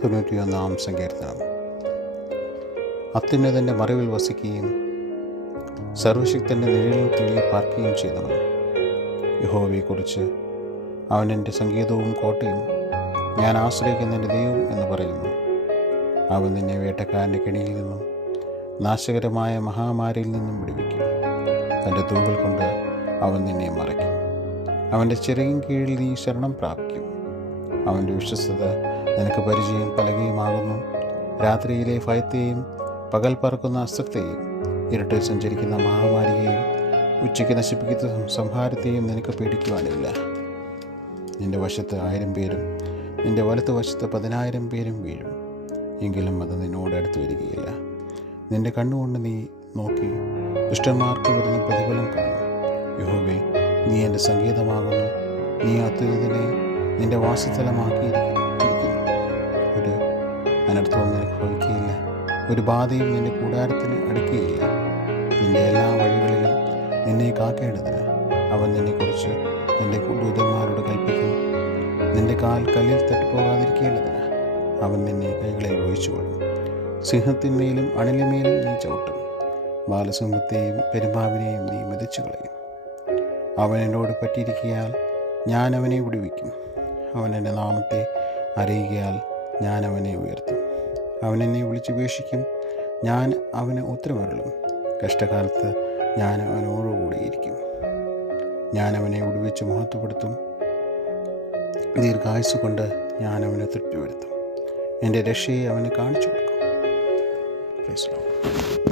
91 സങ്കീർത്തനം. അത്യുന്നതൻ്റെ മറവിൽ വസിക്കുകയും സർവശക്തൻ്റെ നിഴലിൻ കീഴിൽ പാർക്കുകയും ചെയ്തവൻ. യഹോവയെക്കുറിച്ച് അവൻ എൻ്റെ സംഗീതവും കോട്ടയും, ഞാൻ ആശ്രയിക്കുന്ന എൻ്റെ ദൈവം എന്ന് പറയുന്നു. അവൻ നിന്നെ വേട്ടക്കാരൻ്റെ കെണിയിൽ നിന്നും നാശകരമായ മഹാമാരിയിൽ നിന്നും വിടുവിക്കും. തൻ്റെ തൂവൽ കൊണ്ട് അവൻ നിന്നെ മറയ്ക്കും. അവൻ്റെ ചിറകിൻ കീഴിൽ നീ ശരണം പ്രാപിക്കും. അവൻ്റെ വിശ്വസ്തത നിനക്ക് പരിചയം പലകയുമാകുന്നു. രാത്രിയിലെ ഭയത്തെയും പകൽ പറക്കുന്ന അസ്ത്രത്തെയും ഇരുട്ടിൽ സഞ്ചരിക്കുന്ന മഹാമാരിയെയും ഉച്ചയ്ക്ക് നശിപ്പിക്കുന്ന സംഹാരത്തെയും നിനക്ക് പേടിക്കുവാനില്ല. നിൻ്റെ വശത്ത് 1000 പേരും നിൻ്റെ വലത്ത് വശത്ത് 10,000 പേരും വീഴും, എങ്കിലും അത് നിന്നോട് അടുത്ത് വരികയില്ല. നിൻ്റെ കണ്ണുകൊണ്ട് നീ നോക്കി ദുഷ്ടന്മാർക്ക് വരുന്ന പ്രതിഫലം കാണും. യഹോവേ, നീ എൻ്റെ സംഗീതമാകുന്നു. നീ അത്യുന്നതനെ നിൻ്റെ വാസസ്ഥലമാക്കിയിരിക്കുന്നു. ഒരു അനർത്ഥവും നിനക്ക് ഭവിക്കുകയില്ല, ഒരു ബാധയും നിൻ്റെ കൂടാരത്തിന് അടുക്കുകയില്ല. നിൻ്റെ എല്ലാ വഴികളിലും നിന്നെ കാക്കേണ്ടതിന് അവൻ നിന്നെക്കുറിച്ച് നിൻ്റെ ദൂതന്മാരോട് കൽപ്പിക്കും. നിൻ്റെ കാൽ കല്ലിൽ തട്ടിപ്പോകാതിരിക്കേണ്ടതിന് അവൻ നിന്നെ കൈകളിൽ വഹിച്ചുകൊള്ളും. സിംഹത്തിന്മേലും അണിലിന്മേലും നീ ചവിട്ടും. ബാലസിംഹത്തെയും പെരുമ്പാവിനെയും നീ മെതിച്ചു കളയും. അവൻ എന്നോട് പറ്റിയിരിക്കയാൽ ഞാൻ അവനെ വിടുവിക്കും. അവൻ എൻ്റെ നാമത്തെ അറിയുകയാൽ ഞാൻ അവനെ ഉയർത്തും. അവൻ എന്നെ വിളിച്ചുപേക്ഷിക്കും, ഞാൻ അവന് ഉത്തരമരുളും. കഷ്ടകാലത്ത് ഞാൻ അവനോടുകൂടിയിരിക്കും. ഞാൻ അവനെ വിടുവിച്ച് മഹത്വപ്പെടുത്തും. ദീർഘായുസ് കൊണ്ട് ഞാൻ അവനെ തൃപ്തി വരുത്തും. എൻ്റെ രക്ഷയെ അവന് കാണിച്ചു കൊടുക്കും. Praise the Lord.